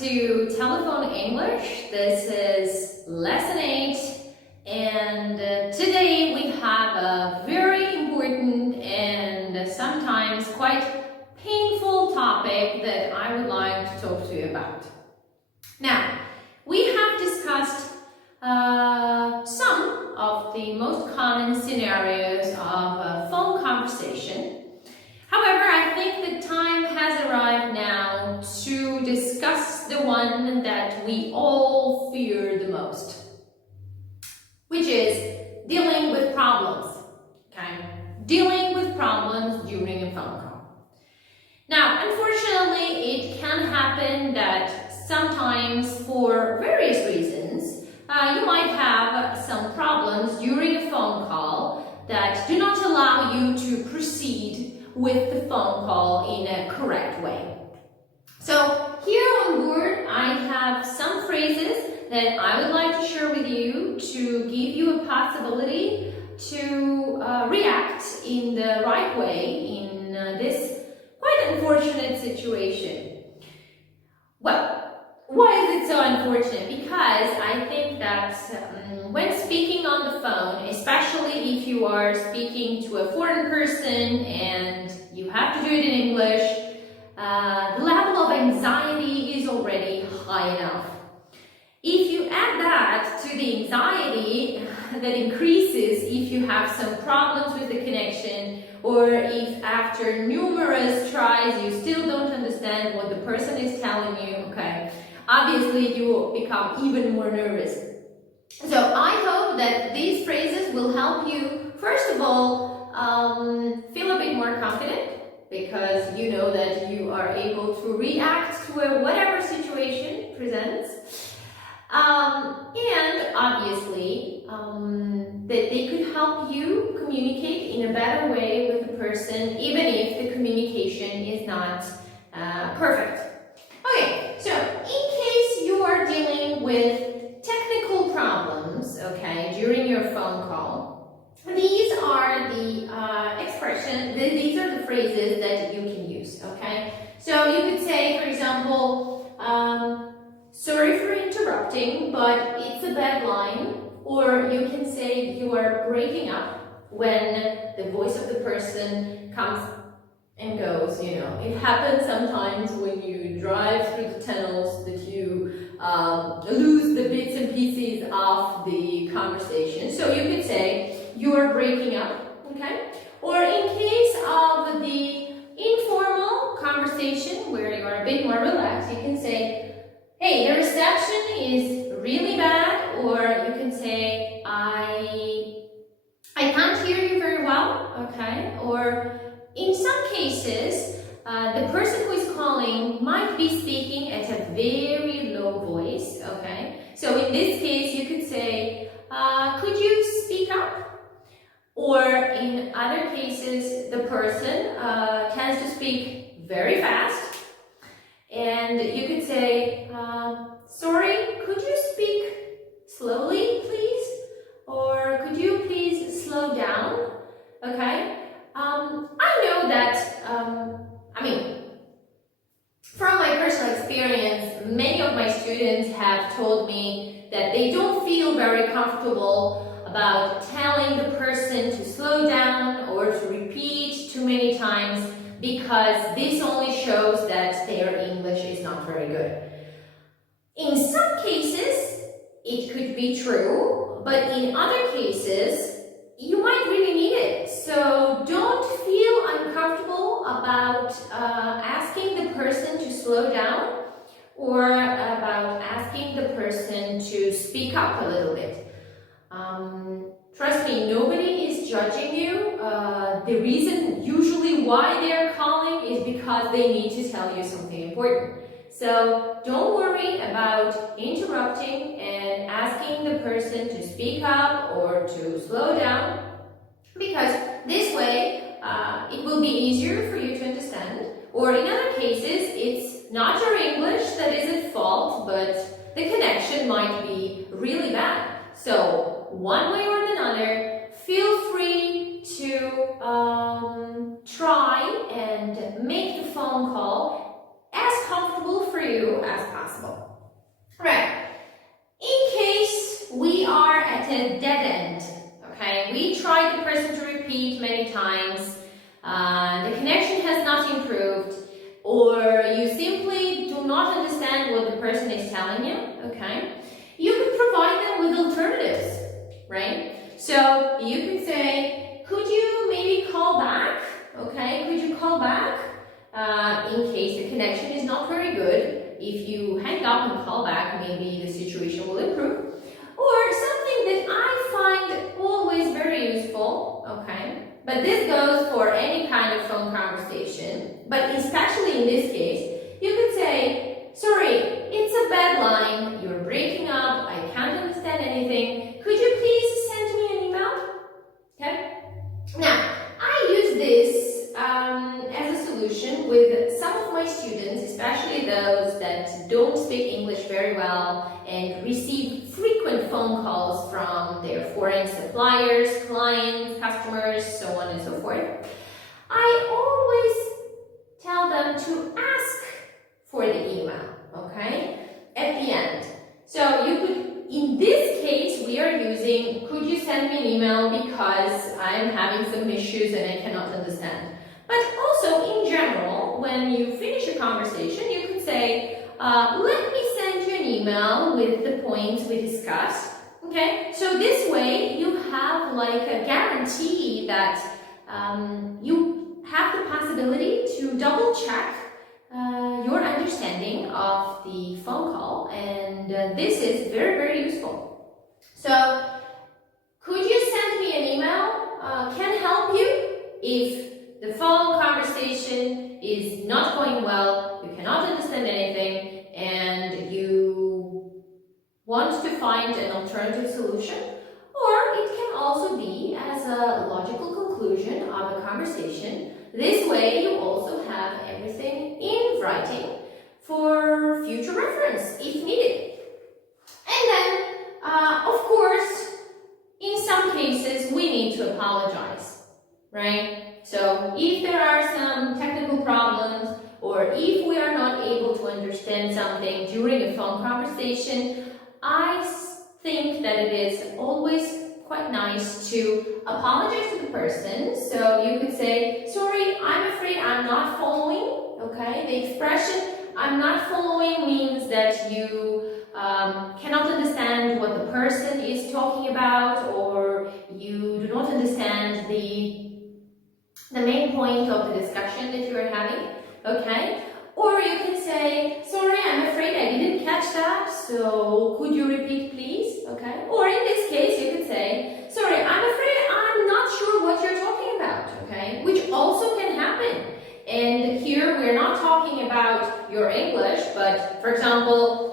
to Telephone English. This is lesson 8, and today we have a very important and sometimes quite painful topic that I would like to talk to you about. Now, we have discussed some of the most common scenarios of a phone conversation. However, I think the time has arrived now to discuss the one that we all fear the most, which is dealing with problems. Okay? Dealing with problems during a phone call. Now, unfortunately, it can happen that sometimes for various reasons, you might have some problems during a phone call that do not allow you to proceed with the phone call in a correct way. So here on board, I have some phrases that I would like to share with you to give you a possibility to react in the right way in this quite unfortunate situation. Well, why is it so unfortunate? Because I think that when speaking on the phone, especially if you are speaking to a foreign person and you have to do it in English, the level of anxiety is already high enough. If you add that to the anxiety that increases if you have some problems with the connection, or if after numerous tries you still don't understand what the person is telling you, okay, obviously you will become even more nervous. So I hope that these phrases will help you, first of all, feel a bit more confident, because you know that you are able to react to whatever situation presents. And obviously, that they could help you communicate in a better way with the person, even if the communication is not perfect. Okay, so in case you are dealing with technical problems, okay, during your phone call, these are the these are the phrases that you can use, okay? So you could say, for example, sorry for interrupting, but it's a bad line. Or you can say you are breaking up when the voice of the person comes and goes, you know. It happens sometimes when you drive through the tunnels that you lose the bits and pieces of the conversation. So you could say you are breaking up, okay? Or in case of the informal conversation where you are a bit more relaxed, you can say, hey, the reception is really bad, or you can say, I can't hear you very well, okay? Or in some cases, the person who is calling might be speaking at a very low voice, okay? So in this case, you could say, could you speak up? Or in other cases, the person tends to speak very fast, and you could say, sorry, could you speak slowly, please? Or could you please slow down? Okay? I know that, from my personal experience, many of my students have told me that they don't feel very comfortable about telling the person to slow down or to repeat too many times, because this only shows that their English is not very good. In some cases, it could be true, but in other cases, you might really need it. So don't feel uncomfortable about asking the person to slow down, or about asking the person to speak up a little bit. Trust me, nobody is judging you. The reason usually why they're calling is because they need to tell you something important. So don't worry about interrupting and asking the person to speak up or to slow down, because this way it will be easier for you to understand. Or in other cases, it's not your English that is at fault, but the connection might be really bad. So one way or another, feel free to try and make the phone call as comfortable for you as possible. Right. In case we are at a dead end, okay, we tried the person to repeat many times, the connection has not improved, or you simply do not understand what the person is telling you, okay, you can provide them with alternatives, right? So you can say, could you maybe call back, okay, could you call back in case the connection is not very good. If you hang up and call back, maybe the situation will improve. Or something that I find always very useful, okay, but this goes for any kind of phone conversation, but especially in this case, you could say, sorry, it's a bad line, you're breaking up, I can't understand anything, could you please send me an email? Okay? Now, I use this as a solution with some of my students, especially those that don't speak English very well and receive frequent phone calls from their foreign suppliers, clients, customers, so on and so forth. I always tell them to ask for the email, okay, at the end. So you could, in this case, we are using, could you send me an email because I'm having some issues and I cannot understand. But also, in general, when you finish a conversation, you could say, let me send you an email with the points we discussed, okay? So this way, you have like a guarantee that you have the possibility to double check your understanding of the phone call, and this is very, very useful. So, could you send me an email? Can help you if the phone conversation is not going well, you cannot understand anything, and you want to find an alternative solution, or it can also be as a logical conclusion of a conversation. This way you also have everything in writing for future reference if needed. And then, of course, in some cases we need to apologize, right? So if there are some technical problems, or if we are not able to understand something during a phone conversation, I think that it is always quite nice to apologize to the person. So you could say, sorry, I'm afraid I'm not following, okay? The expression I'm not following means that you cannot understand what the person is talking about, or you do not understand the main point of the discussion that you are having, okay? Or you can say, sorry, I'm afraid I didn't catch that, so could you repeat please, okay? Or in this case, you could say, sorry, I'm afraid I'm not sure what you're talking about, okay? Which also can happen. And here we're not talking about your English, but for example,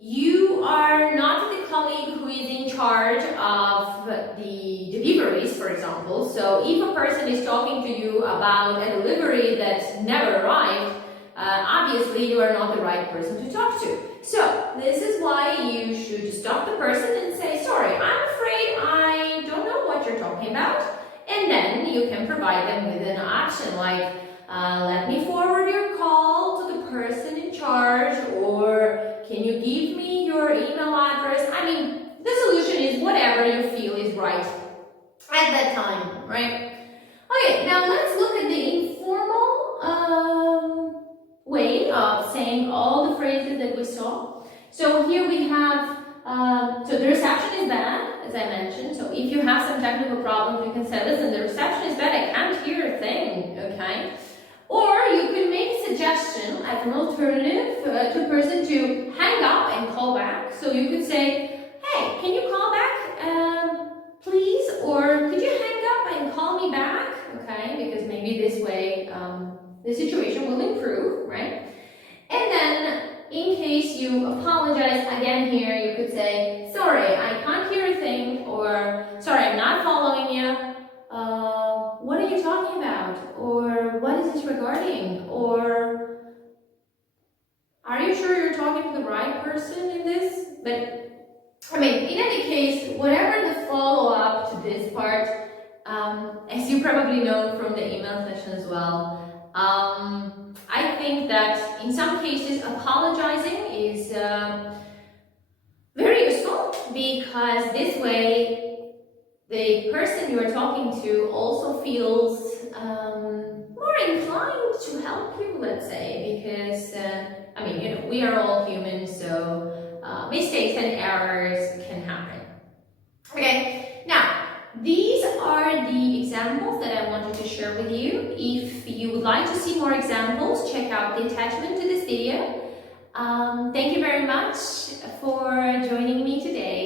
you are not the colleague who is in charge of the deliveries, for example. So if a person is talking to you about a delivery that never arrived, obviously you are not the right person to talk to. So this is why you should stop the person and say, sorry, I'm afraid I don't know what you're talking about. And then you can provide them with an option like, let me forward your call to the person in charge, or can you give me your email address? I mean, the solution is whatever you feel is right at that time, right? Okay, now let's look at the informal way of saying all the phrases that we saw. So here we have, so the reception is bad, as I mentioned. So if you have some technical problems, you can say, listen, the reception is bad, I can't hear a thing, okay? Or you can make a suggestion as an alternative to a person to hang up and call back. So you could say, hey, can you call back, please? Or could you hang up and call me back? Okay, because maybe this way the situation will improve, right? And then in case you apologize again here, you could say, sorry, I can't hear a thing, or sorry, I'm not following you. What are you talking about? Or what is this regarding? Or are you sure you're talking to the right person in this? But I mean, in any case, whatever the follow-up to this part, as you probably know from the email session as well, I think that in some cases apologizing is very useful, because this way the person you are talking to also feels more inclined to help you, let's say, because I mean, you know, we are all human, so mistakes and errors can happen. Okay, now these are the examples that I wanted to share with you. If you would like to see more examples, check out the attachment to this video. Thank you very much for joining me today.